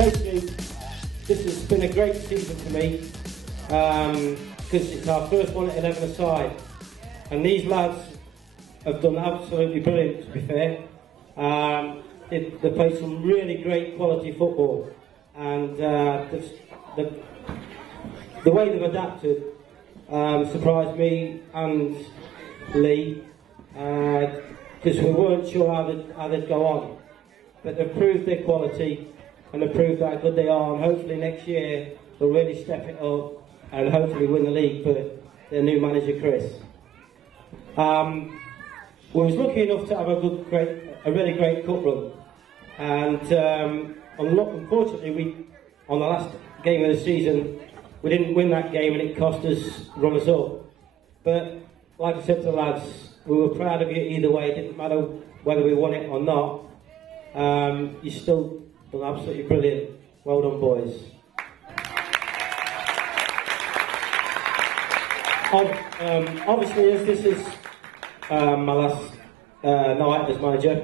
Basically, this has been a great season for me because it's our first one at 11 aside, and these lads have done absolutely brilliant, to be fair. They played some really great quality football, and the way they've adapted surprised me and Lee, because we weren't sure how they'd go on. But they've proved their quality and they've proved how good they are, and hopefully next year they'll really step it up and hopefully win the league for their new manager, Chris. We was lucky enough to have a really great cup run, and unfortunately on the last game of the season we didn't win that game and it cost us runners up. But like I said to the lads, we were proud of you either way. It didn't matter whether we won it or not. You still done absolutely brilliant. Well done, boys. Obviously, as this is my last night as manager,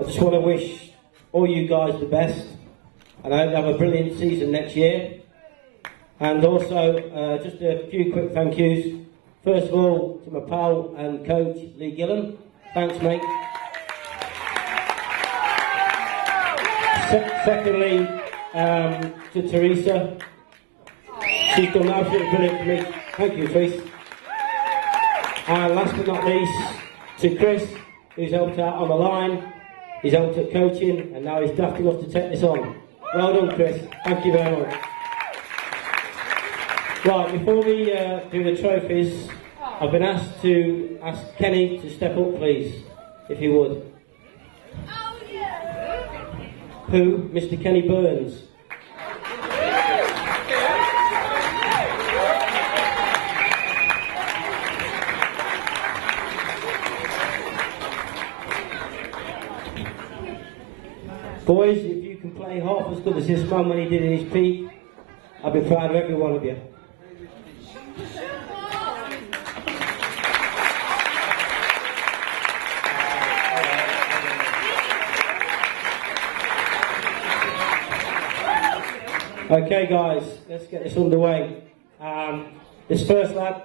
I just want to wish all you guys the best, and I hope you have a brilliant season next year. And also, just a few quick thank yous. First of all, to my pal and coach, Lee Gillen. Thanks, mate. Secondly, to Teresa. She's done absolutely brilliant for me. Thank you, Teresa. And last but not least, to Chris, who's helped out on the line. He's helped at coaching, and now he's daft enough to take this on. Well done, Chris. Thank you very much. Right, before we do the trophies, I've been asked to ask Kenny to step up, please, if he would. Oh, yeah. Who? Mr. Kenny Burns. Boys, if you can play half as good as this man when he did in his peak, I'll be proud of every one of you. Okay guys, let's get this underway. This first lad,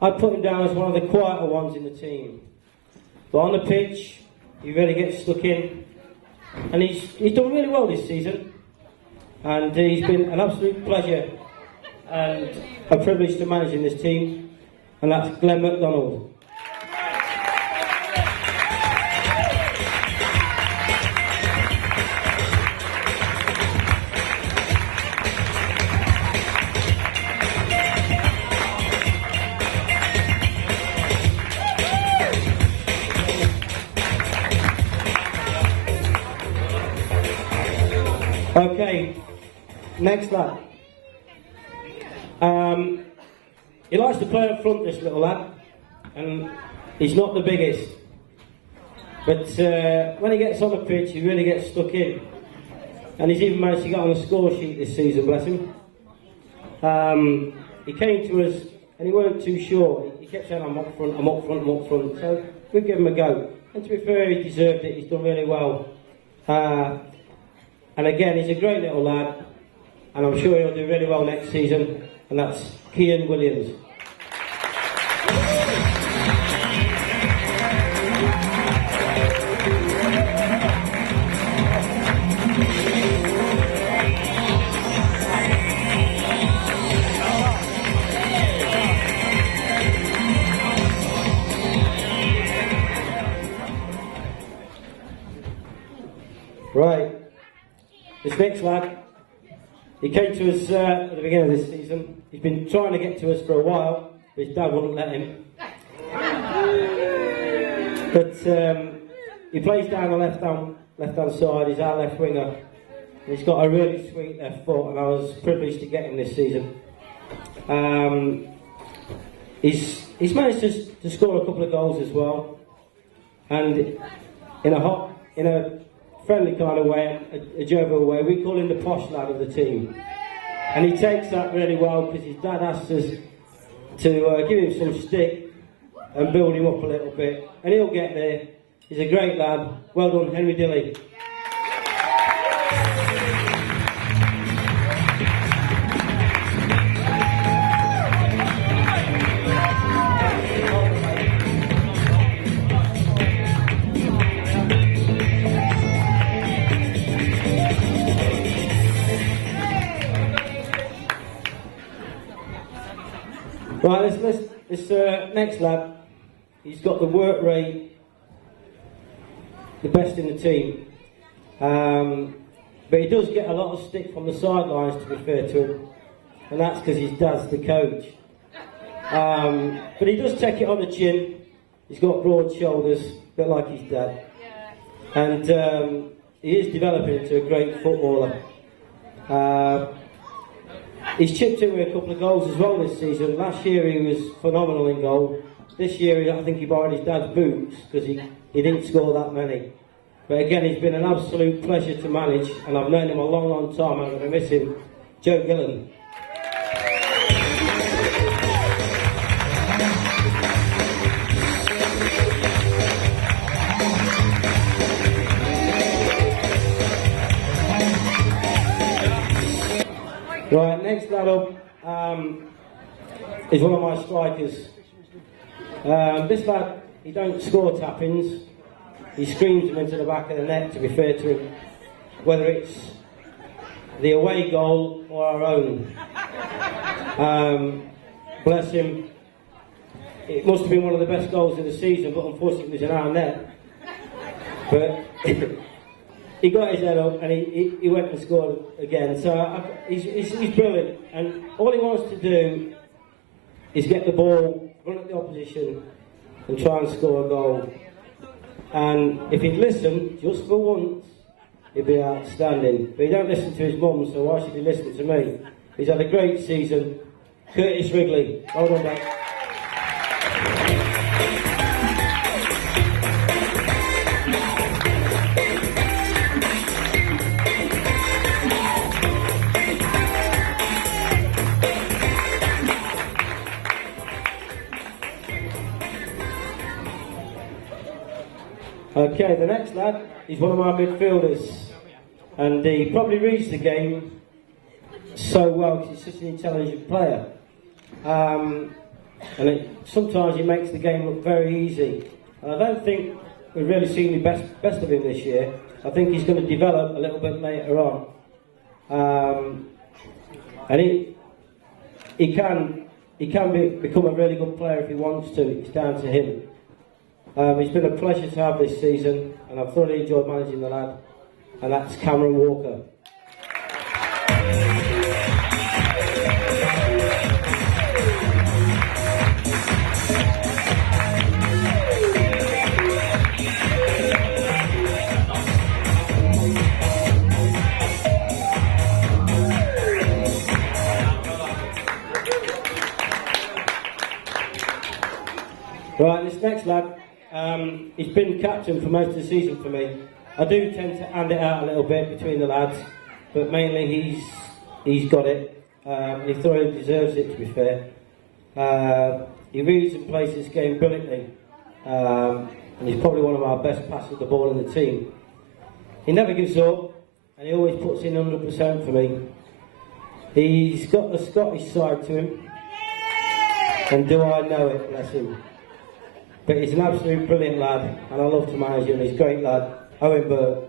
I'd put him down as one of the quieter ones in the team. But on the pitch, he really gets stuck in. And he's done really well this season. And he's been an absolute pleasure and a privilege to manage in this team. And that's Glenn McDonald. Okay, next lad. He likes to play up front, this little lad, and he's not the biggest. But when he gets on the pitch, he really gets stuck in. And he's even managed to get on the score sheet this season, bless him. He came to us, and he weren't too sure. He kept saying, I'm up front, I'm up front, I'm up front. So we've given him a go. And to be fair, he deserved it. He's done really well. And again, he's a great little lad, and I'm sure he'll do really well next season, and that's Kian Williams. Right. This next lad, he came to us at the beginning of this season. He's been trying to get to us for a while, but his dad wouldn't let him. But he plays down the left-hand side. He's our left winger. And he's got a really sweet left foot, and I was privileged to get him this season. He's managed to score a couple of goals as well, and in a friendly kind of way, a jovial way. We call him the posh lad of the team. And he takes that really well because his dad asked us to give him some stick and build him up a little bit. And he'll get there. He's a great lad. Well done, Henry Dilly. Right, this next lad, he's got the work rate, the best in the team. But he does get a lot of stick from the sidelines, to be fair to him, and that's because his dad's the coach. But he does take it on the chin. He's got broad shoulders, a bit like his dad. And he is developing into a great footballer. He's chipped in with a couple of goals as well this season. Last year he was phenomenal in goal. This year I think he borrowed his dad's boots because he didn't score that many. But again, he's been an absolute pleasure to manage, and I've known him a long, long time, and I'm going to miss him. Joe Gillen. Right, next lad up is one of my strikers. This lad, he don't score tap-ins. He screams them into the back of the net, to be fair to him, whether it's the away goal or our own. Bless him. It must have been one of the best goals of the season, but unfortunately it was in our net. But he got his head up and he went and scored again. So he's brilliant, and all he wants to do is get the ball, run at the opposition and try and score a goal. And if he'd listen just for once, he'd be outstanding. But he don't listen to his mum, so why should he listen to me? He's had a great season. Curtis Wrigley, well done, mate. Okay, the next lad is one of my midfielders, and he probably reads the game so well because he's such an intelligent player. Sometimes he makes the game look very easy, and I don't think we've really seen the best of him this year. I think he's going to develop a little bit later on, and he can become a really good player if he wants to. It's down to him. It's been a pleasure to have this season, and I've thoroughly enjoyed managing the lad, and that's Cameron Walker. Right, this next lad, he's been captain for most of the season for me. I do tend to hand it out a little bit between the lads, but mainly he's got it. He thoroughly deserves it, to be fair. He reads and plays this game brilliantly, and he's probably one of our best passers of the ball in the team. He never gives up, and he always puts in 100% for me. He's got the Scottish side to him, and do I know it, bless him. But he's an absolute brilliant lad, and I love to manage him. He's a great lad, Owen Burke.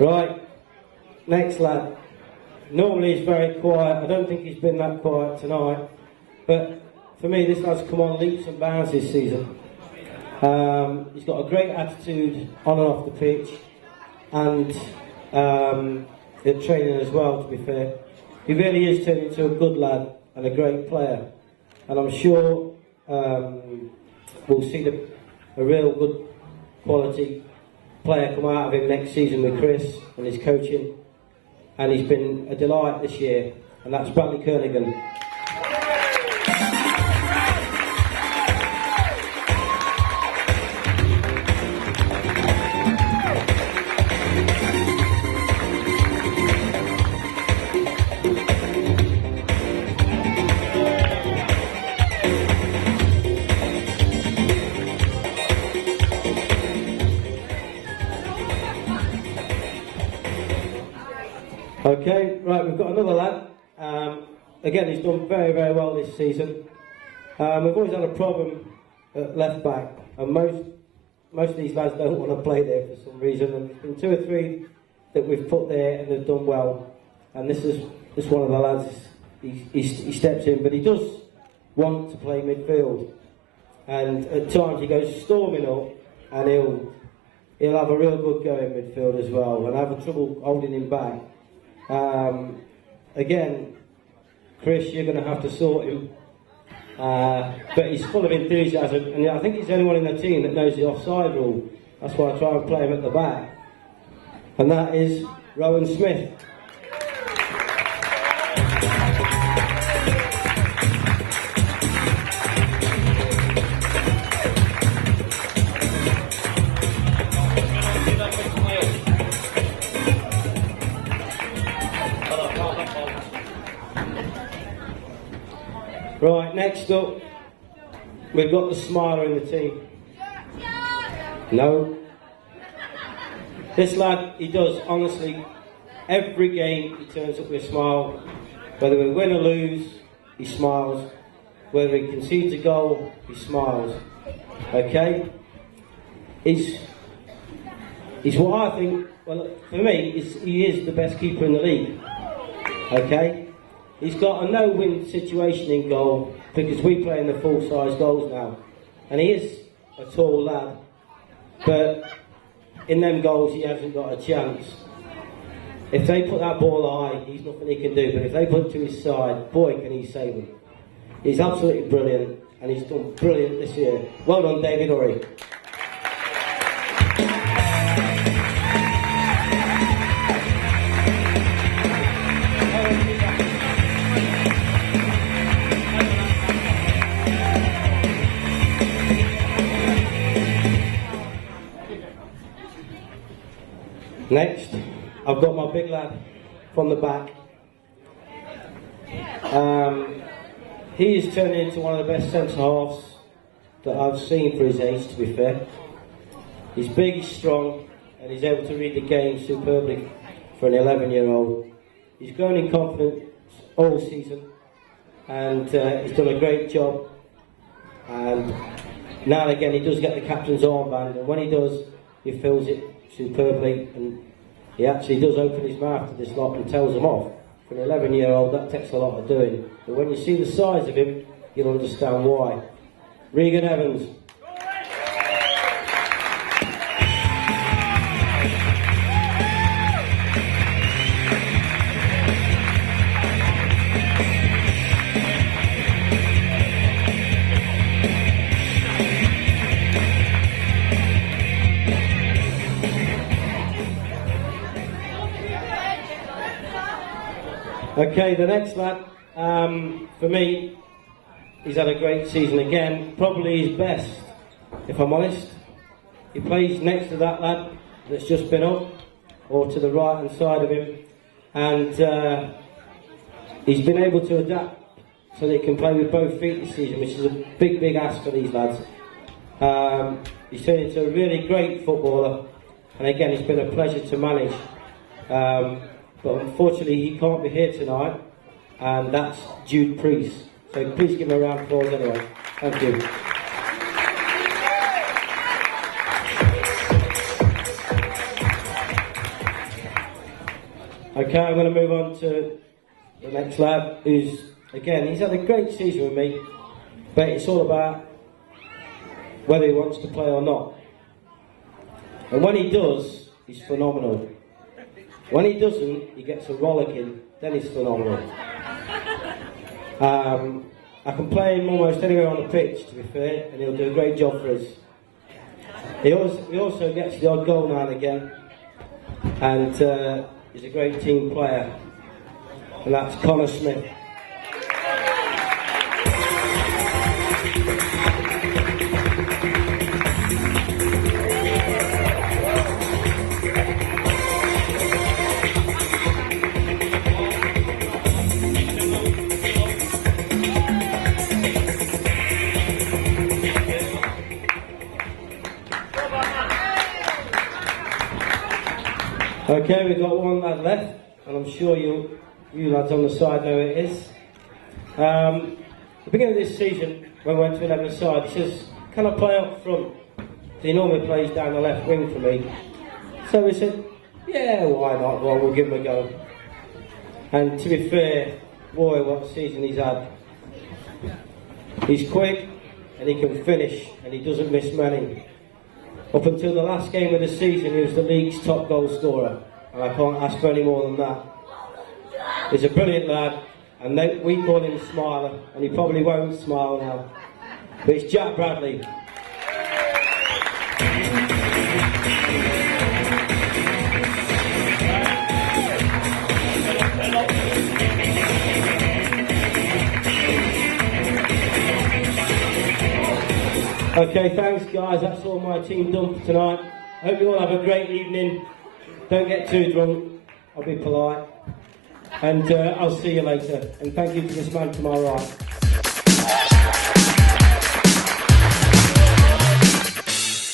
Right, next lad. Normally he's very quiet. I don't think he's been that quiet tonight. But for me, this lad's come on leaps and bounds this season. He's got a great attitude on and off the pitch, and in training as well, to be fair. He really is turning into a good lad and a great player. And I'm sure we'll see a real good quality player come out of him next season with Chris and his coaching. And he's been a delight this year, and that's Bradley Kernigan. Okay, right, we've got another lad. Again, he's done very, very well this season. We've always had a problem at left back, and most of these lads don't want to play there for some reason. And there's been 2 or 3 that we've put there and they've done well. And this is one of the lads. He steps in, but he does want to play midfield. And at times he goes storming up, and he'll have a real good go in midfield as well, and I have trouble holding him back. Again, Chris, you're going to have to sort him, but he's full of enthusiasm, and I think he's the only one in the team that knows the offside rule. That's why I try and play him at the back, and that is Rowan Smith. Right, next up, we've got the smiler in the team. No. This lad, he does, honestly, every game he turns up with a smile. Whether we win or lose, he smiles. Whether he concedes a goal, he smiles. Okay? He's what I think, well, for me, he is the best keeper in the league. Okay? He's got a no-win situation in goal because we play in the full-size goals now. And he is a tall lad, but in them goals he hasn't got a chance. If they put that ball high, he's nothing he can do, but if they put it to his side, boy can he save them. He's absolutely brilliant, and he's done brilliant this year. Well done, David Urry. Next, I've got my big lad from the back. He is turning into one of the best centre-halves that I've seen for his age, to be fair. He's big, he's strong, and he's able to read the game superbly for an 11-year-old. He's grown in confidence all season, and he's done a great job. And now and again, he does get the captain's armband, and when he does, he fills it superbly, and he actually does open his mouth to this lot and tells them off. For an 11-year-old, that takes a lot of doing. But when you see the size of him, you'll understand why. Regan Evans. Okay, the next lad, for me, he's had a great season again, probably his best, if I'm honest. He plays next to that lad that's just been up, or to the right-hand side of him, and he's been able to adapt so that he can play with both feet this season, which is a big, big ask for these lads. He's turned into a really great footballer, and again, it's been a pleasure to manage. But unfortunately he can't be here tonight, and that's Jude Priest. So please give him a round of applause anyway. Thank you. Okay, I'm going to move on to the next lad, who's, again, he's had a great season with me, but it's all about whether he wants to play or not. And when he does, he's phenomenal. When he doesn't, he gets a rollicking, then he's phenomenal. I can play him almost anywhere on the pitch, to be fair, and he'll do a great job for us. He also gets the odd goal now and again, and he's a great team player, and that's Connor Smith. Okay, we've got one lad left, and I'm sure you lads on the side know who it is. The beginning of this season, when we went to 11-a-side, he says, "Can I play up front?" He normally plays down the left wing for me. So we said, "Yeah, why not? Well, we'll give him a go." And to be fair, boy, what a season he's had. He's quick, and he can finish, and he doesn't miss many. Up until the last game of the season, he was the league's top goal scorer, and I can't ask for any more than that. He's a brilliant lad, and we call him Smiler, and he probably won't smile now. But it's Jack Bradley. Okay, thanks guys, that's all my team done for tonight. Hope you all have a great evening. Don't get too drunk, I'll be polite. And I'll see you later. And thank you to this man to my right.